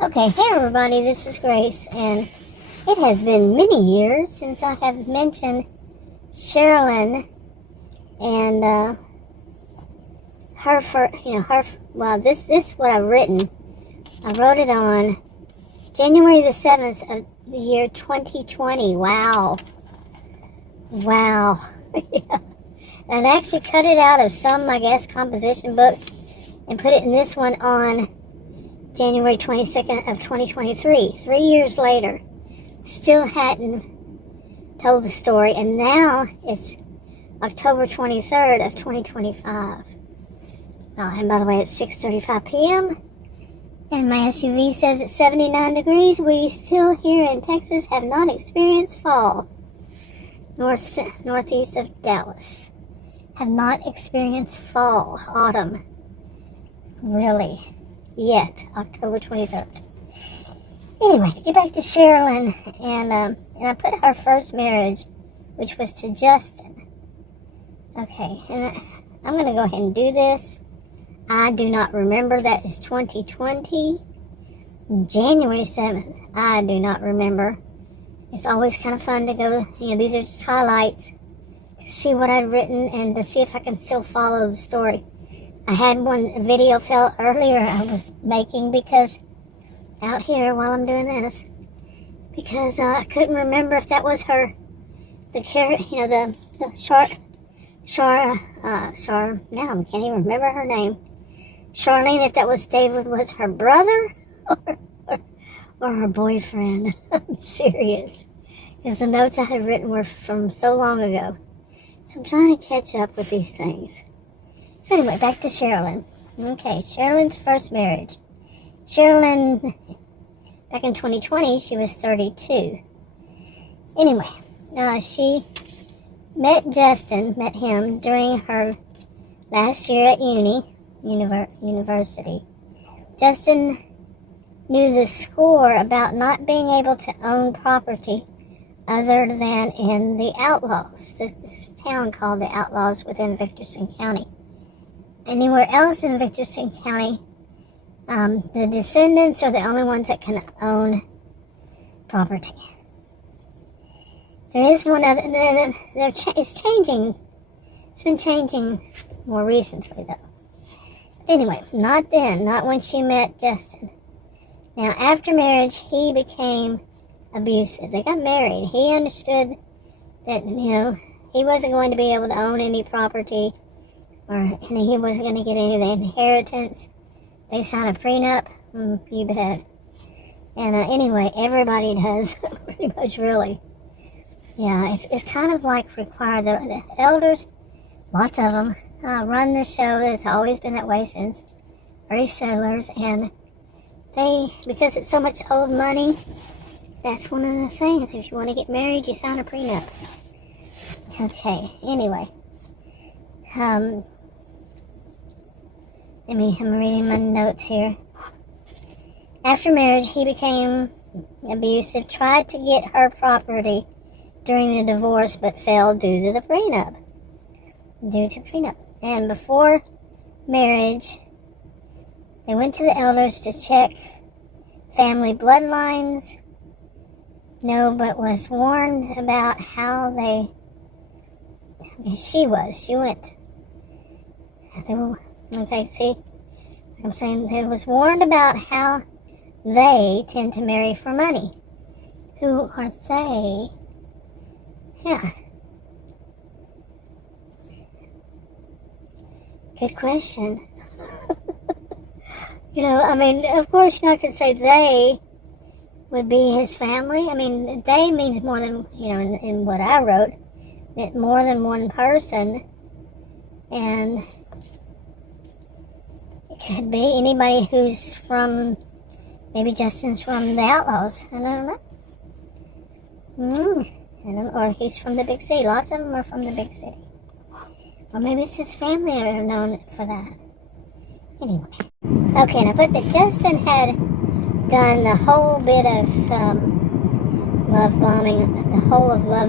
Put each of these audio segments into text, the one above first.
Okay, hey everybody, this is Grace, and it has been many years since I have mentioned Cherilyn and this is what I've written. I wrote it on January the 7th of the year 2020. Wow. Yeah. And I actually cut it out of some, I guess, composition book and put it in this one on January 22nd of 2023, 3 years later. Still hadn't told the story, and now it's October 23rd of 2025. And by the way, it's 6:35 p.m. and my SUV says it's 79 degrees. We still here in Texas have not experienced fall. Northeast of Dallas have not experienced fall, autumn, really. Yet, October 23rd. Anyway, to get back to Cherilyn, and I put her first marriage, which was to Justin. Okay, and I'm going to go ahead and do this. I do not remember. That is 2020, January 7th. I do not remember. It's always kind of fun to go, these are just highlights, to see what I've written and to see if I can still follow the story. I had one video file earlier I was making because out here while I'm doing this, because I couldn't remember if that was her, now I can't even remember her name. Charlene, if that was David, was her brother or her boyfriend. I'm serious. Because the notes I had written were from so long ago. So I'm trying to catch up with these things. So anyway, back to Cherilyn. Okay, Cherilyn's first marriage. Cherilyn, back in 2020, she was 32. Anyway, she met him during her last year at university. Justin knew the score about not being able to own property other than in the Outlaws, this town called the Outlaws within Victorson County. Anywhere else in Victorson County, the descendants are the only ones that can own property. There is one other, it's changing. It's been changing more recently, though. But anyway, not then, not when she met Justin. Now, after marriage, he became abusive. They got married. He understood that, he wasn't going to be able to own any property, and he wasn't going to get any of the inheritance. They signed a prenup. You bet. And anyway, everybody does, pretty much, really. Yeah, it's kind of like required. The elders, lots of them, run the show. It's always been that way since early settlers. And because it's so much old money, that's one of the things. If you want to get married, you sign a prenup. Okay, anyway. I'm reading my notes here. After marriage, he became abusive, tried to get her property during the divorce, but failed due to prenup. And before marriage, they went to the elders to check family bloodlines. No, but was warned about how she went. Okay, see, I'm saying they was warned about how they tend to marry for money. Who are they? Yeah. Good question. Of course you're not going to say they would be his family. They means more than, in what I wrote, meant more than one person. And it could be anybody who's from, maybe Justin's from the Outlaws. I don't know. Or he's from the big city. Lots of them are from the big city. Or maybe it's his family that are known for that. Anyway. Okay, and I put that Justin had done the whole bit of love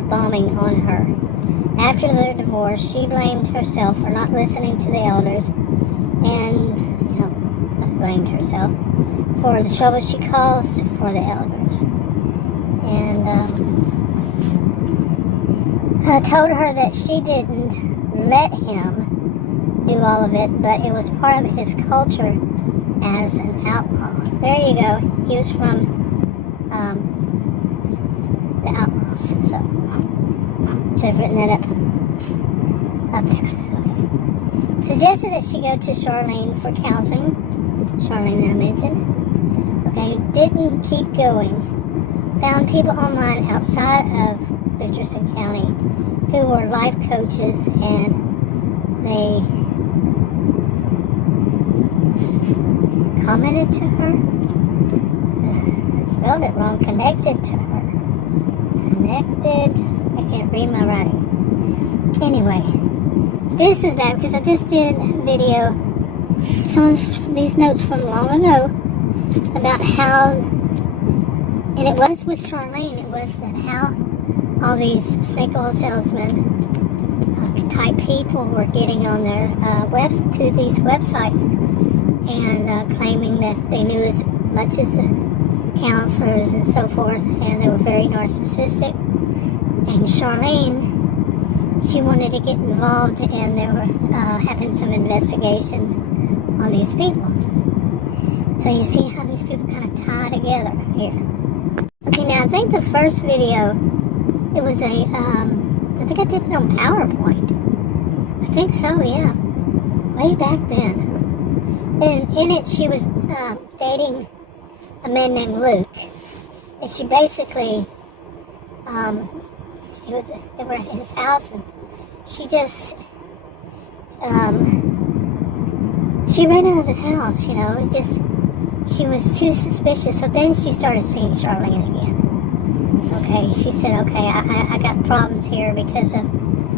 bombing on her. After their divorce, she blamed herself for not listening to the elders and, blamed herself for the trouble she caused for the elders. And told her that she didn't let him do all of it, but it was part of his culture as an outlaw. There you go. He was from the Outlaws. So, should have written that up there. So, okay. Suggested that she go to Charlene for counseling. Charlene that I mentioned. Okay, didn't keep going. Found people online outside of Richardson County who were life coaches, and they commented to her. I spelled it wrong. Connected to her. Connected. I can't read my writing. Anyway, this is bad because I just did a video, some of these notes from long ago, about how, and it was with Charlene, it was that how all these snake oil salesmen type people were getting on their to these websites and claiming that they knew as much as the counselors and so forth, and they were very narcissistic. And Charlene, she wanted to get involved, and they were having some investigations on these people. So you see how these people kind of tie together here. Okay, now I think the first video, it was I think I did it on PowerPoint. I think so, yeah. Way back then. And in it, she was dating a man named Luke. And she basically, they were at his house, and she just, she ran out of his house, you know. It just, she was too suspicious. So then she started seeing Charlene again. Okay, she said, okay, I got problems here because of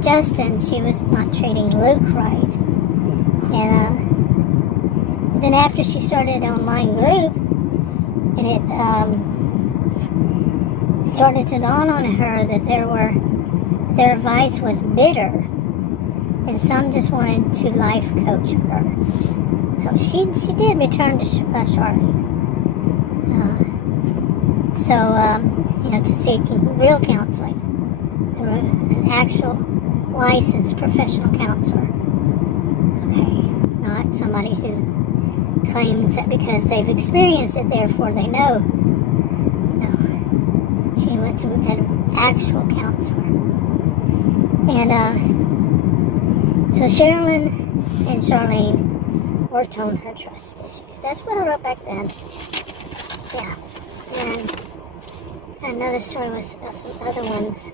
Justin. She was not treating Luke right. And then after she started an online group, and it started to dawn on her that their advice was bitter, and some just wanted to life coach her. So she did return to Charlene. To seek real counseling through an actual licensed professional counselor. Okay, not somebody who claims that because they've experienced it, therefore they know. No, she went to an actual counselor. And so Cherilyn and Charlene worked on her trust issues. That's what I wrote back then. Yeah. And another story was about some other ones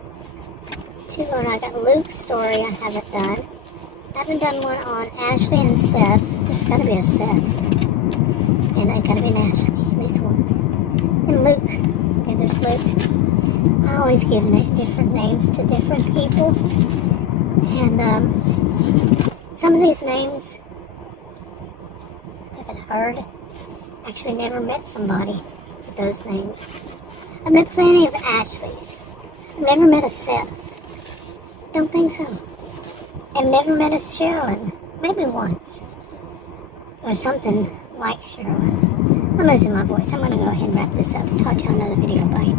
too. And I got Luke's story I haven't done. I haven't done one on Ashley and Seth. There's got to be a Seth. And I got to be an Ashley, at least one. And Luke. Okay, there's Luke. I always give different names to different people. And some of these names I haven't heard. Actually never met somebody with those names. I've met plenty of Ashleys. I've never met a Seth. Don't think so. I've never met a Cherilyn. Maybe once. Or something like Cherilyn. I'm losing my voice. I'm going to go ahead and wrap this up. Talk to you on another video. Bye.